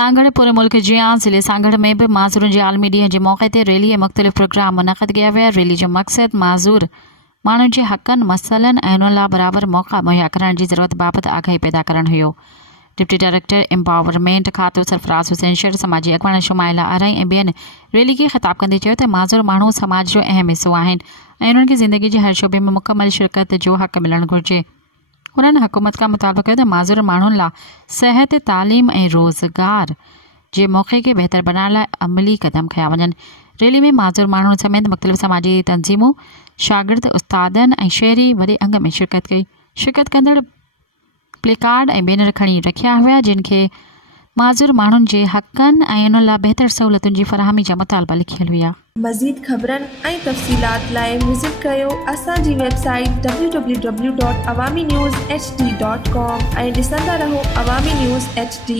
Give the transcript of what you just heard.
सांगड़ पूरे मुल्क जियां ज़िले सांगड़ में भी माज़ूरनि जे आलमी ॾींहं जे मौक़े ते रैली ऐं मुख़्तलिफ़ प्रोग्राम मुनक़द कया विया। रैली जो मक़सदु माज़ूर माण्हुनि जे हक़नि मसइलनि ऐं उन्हनि लाइ बराबरि मौक़ा मुहैया करण जी ज़रूरत बाबति आगाही पैदा करणु हुयो। डिप्टी डायरेक्टर एम्पावरमेंट खातो सरफराज़ हुसैन शेर समाजी अॻवान शुमाइला आरई ऐं ॿियनि रैली खे ख़िताब कंदे चयो त माज़ूर माण्हू समाज जो अहम हिसो आहिनि ऐं उन्हनि खे ज़िंदगी जे हर शोबे में मुकमल शिरकत जो हक़ मिलणु घुरिजे। उन्हनि हुकूमत खां मुतालबो कयो त माज़ूर माण्हुनि लाइ सिहत, तालीम ऐं रोज़गार जे मौक़े खे बहितर बनाइण लाइ अमली क़दम खया वञनि। रैली में माज़ूर माण्हुनि समेत मुख़्तलिफ़ समाजी तंज़ीमूं, शागिर्द, उस्तादनि ऐं शहरी वॾे अंग में शिरकत कई। शिरकत कंदड़ प्लेकार्ड ऐं बैनर खणी रखिया हुआ जिन खे माज़ूर माण्हुनि जे हक़नि ऐं उन्हनि लाइ बहितर सहूलियतुनि जी फराहमी जा मुतालबा लिखियल हुआ। मज़ीद ख़बरनि ऐं तफ़सीलात लाइ विज़िट कयो असांजी वेबसाइट www.awamiNewsHD.com ऐं ॾिसंदा रहो अवामी न्यूज़ HD।